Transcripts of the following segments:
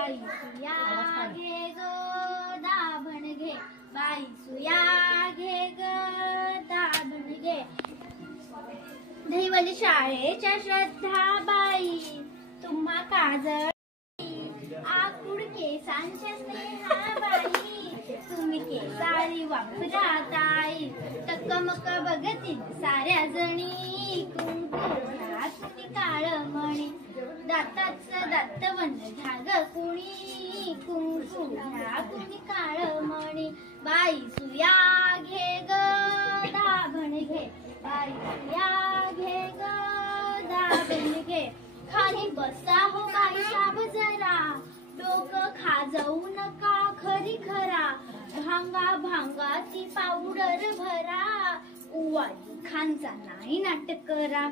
बाई सुया घे ग दाभण घे, बाई सुया घे ग दाभण घे. दहिवली शाळेच्या श्रद्धाबाई तुम्हा काजळ आकुड केसांच्या स्नेहाबाई, तुम्ही केसारी वापरा ताई, टकमक बघतील साऱ्या जणी, कुंकू घ्या तुम्ही काळमणी, दाताचं दातवन घ्या ग कुणी, कुंकू घ्या तुम्ही काळमणी. बाई सुया घे ग दाभण घे, बाई सुया घे ग दाभण घे. खाली बसा हो बाई साब जरा, डोकं खाजवू नका खरी खरा, भांगा भांगाची पावडर भरा, उवाची खांचा नाही नाटक करा.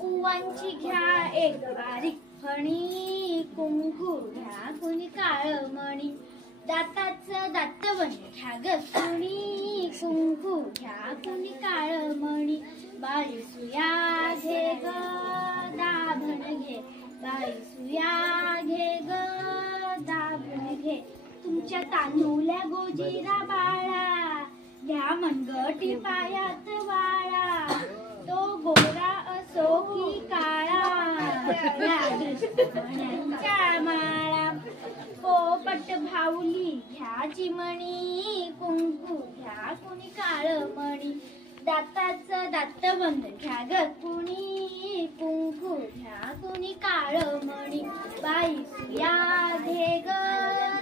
उवांची घ्या एक बारीक फणी, कुंकू घ्या कुणी काळमणी, दाताचं दातवन घ्या ग कुणी, कुंकू घ्या कुणी काळमणी. बाई सुया घे ग दाभण घे, बाई सुया घे ग दाभण घे. तुमच्या तांदुल्या गोजीरा बाळा, घ्या मनगटी पायात वाळा, तो गोरा असो की काळा, मण्यांच्या माळा. पोपट भाऊली घ्या चिमणी, कुंकू घ्या कुणी काळमणी, दाताचं दातवन घ्या ग कुणी, कुंकू घ्या कुणी काळमणी. बाई सुया घे ग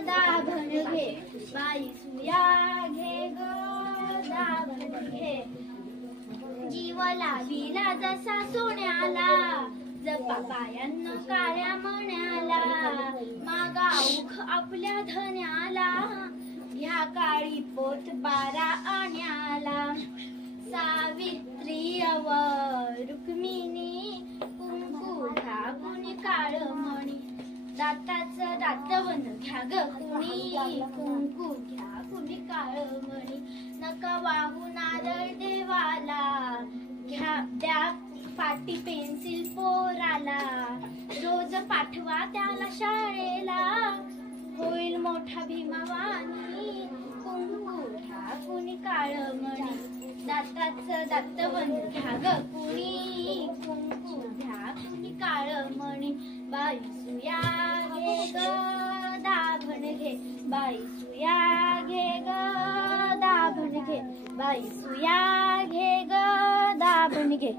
दाभण घे, बाई सुया घे ग दाभण घे. जीव लाविला जसा सोन्याला, जपा पायांना काळ्या मण्याला, मागा उख आपल्या धन्याला, ह्या काळी पोत 12 आण्याला. सावित्री अव रुक्मिणी, कुंकू घ्या कुणी काळमणी, दाताचं दातवन घ्या ग कुणी, कुंकू घ्या कुणी काळमणी. नका वाहू नारळ देवाला, घ्या द्या पाटी पेन्सिल पोराला, रोज पाठवा त्याला शाळेला, होईल मोठा भीमावानी, कुंकू घ्या कुणी काळमणी, दाताचं दातवन घ्या ग कुणी, कुंकू घ्या कुणी काळमणी. बाई सुया घे ग दाभण घे, बाई सुया घे ग दाभण घे, बाई सुया घे ग दाभण घे.